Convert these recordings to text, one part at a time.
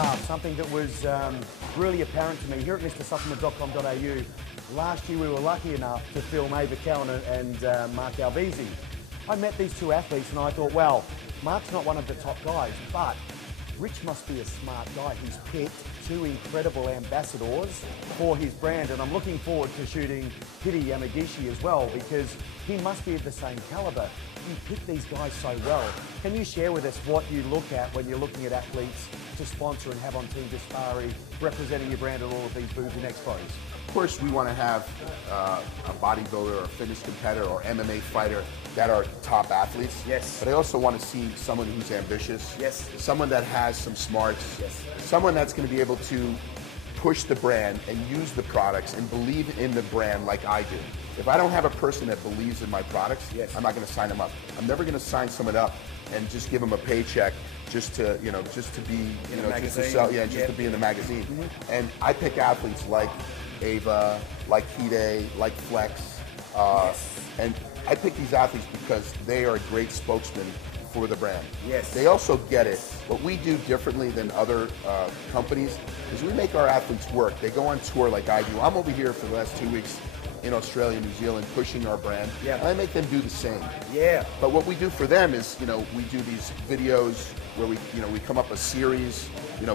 path, something that was really apparent to me. Here at MrSupplement.com.au, last year we were lucky enough to film Ava Cowan and Mark Alvisi. I met these two athletes and I thought, well, Mark's not one of the top guys, but Rich must be a smart guy. He's picked two incredible ambassadors for his brand, and I'm looking forward to shooting Hidi Yamagishi as well, because he must be of the same caliber. You pick these guys so well. Can you share with us what you look at when you're looking at athletes to sponsor and have on Team Gaspari representing your brand at all of these booths and expos? Of course, we want to have a bodybuilder or a fitness competitor or MMA fighter that are top athletes. Yes. But I also want to see someone who's ambitious. Yes. Someone that has some smarts. Yes. Someone that's going to be able to push the brand and use the products and believe in the brand like I do. If I don't have a person that believes in my products, yes, I'm not going to sign them up. I'm never going to sign someone up and just give them a paycheck just to, just to be, just to sell, just to be in the magazine. Mm-hmm. And I pick athletes like Ava, like Hide, like Flex, and I pick these athletes because they are great spokesmen for the brand. Yes. They also get it. What we do differently than other companies is we make our athletes work. They go on tour like I do. I'm over here for the last 2 weeks in Australia, New Zealand, pushing our brand. Yeah. And I make them do the same. Yeah. But what we do for them is, we do these videos where we come up a series,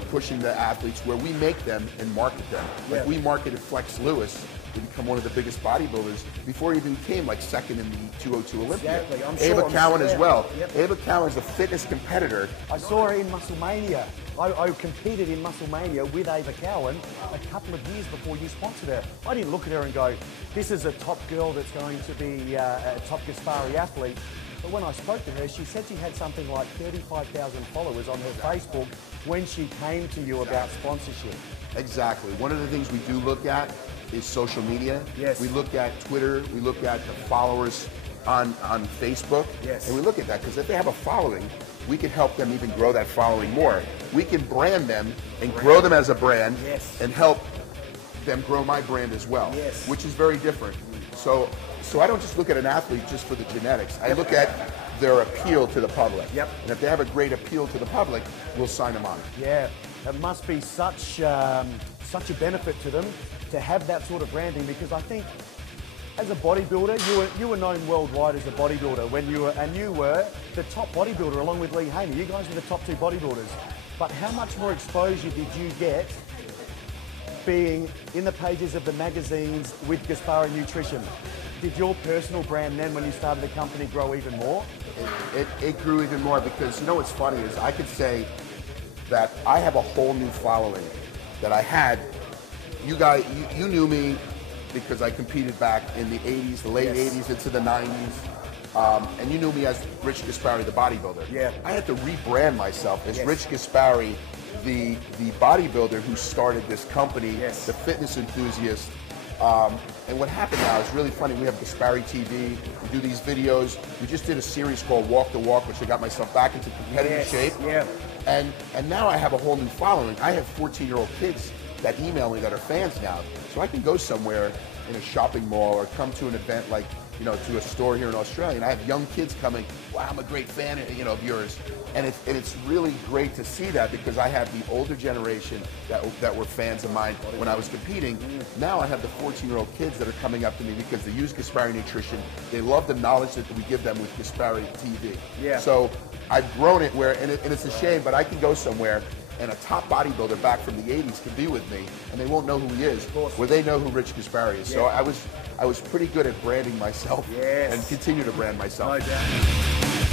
pushing the athletes where we make them and market them. Yeah. Like we marketed Flex Lewis to become one of the biggest bodybuilders before he even came like second in the 202 Olympia. Exactly. Ava Cowan as well. Yep. Ava Cowan's a fitness competitor. I saw her in Musclemania. I competed in Musclemania with Ava Cowan a couple of years before you sponsored her. I didn't look at her and go, this is a top girl that's going to be a top Gaspari athlete. But when I spoke to her, she said she had something like 35,000 followers on her Facebook when she came to you about sponsorship. Exactly. One of the things we do look at is social media. Yes. We look at Twitter, we look at the followers on Facebook. Yes. And we look at that because if they have a following, we can help them even grow that following more. We can brand them and grow them as a brand. Yes. And help them grow my brand as well, yes, which is very different. So I don't just look at an athlete just for the genetics. I look at their appeal to the public. Yep. And if they have a great appeal to the public, we'll sign them on. Yeah, it must be such a benefit to them to have that sort of branding, because I think as a bodybuilder, you were known worldwide as a bodybuilder when you were the top bodybuilder along with Lee Haney. You guys were the top two bodybuilders. But how much more exposure did you get being in the pages of the magazines with Gaspari Nutrition? Did your personal brand then, when you started the company, grow even more? It grew even more because, what's funny is I could say that I have a whole new following that I had. You guys, you knew me because I competed back in the 80s, the late 80s into the 90s. And you knew me as Rich Gaspari, the bodybuilder. Yeah. I had to rebrand myself as Rich Gaspari, the bodybuilder who started this company, the fitness enthusiast. And what happened now is really funny. We have Gaspari TV. We do these videos. We just did a series called Walk the Walk, which I got myself back into competitive shape. Yeah. And now I have a whole new following. I have 14-year-old kids that email me that are fans now. So I can go somewhere in a shopping mall or come to an event like, to a store here in Australia, and I have young kids coming, wow, I'm a great fan, of yours. And it's really great to see that, because I have the older generation that were fans of mine when I was competing. Now I have the 14-year-old kids that are coming up to me because they use Gaspari Nutrition. They love the knowledge that we give them with Gaspari TV. Yeah. So I've grown it and it's a shame, but I can go somewhere and a top bodybuilder back from the 80s can be with me, and they won't know who he is, where they know who Rich Gaspari is. So I was pretty good at branding myself and continue to brand myself. No doubt.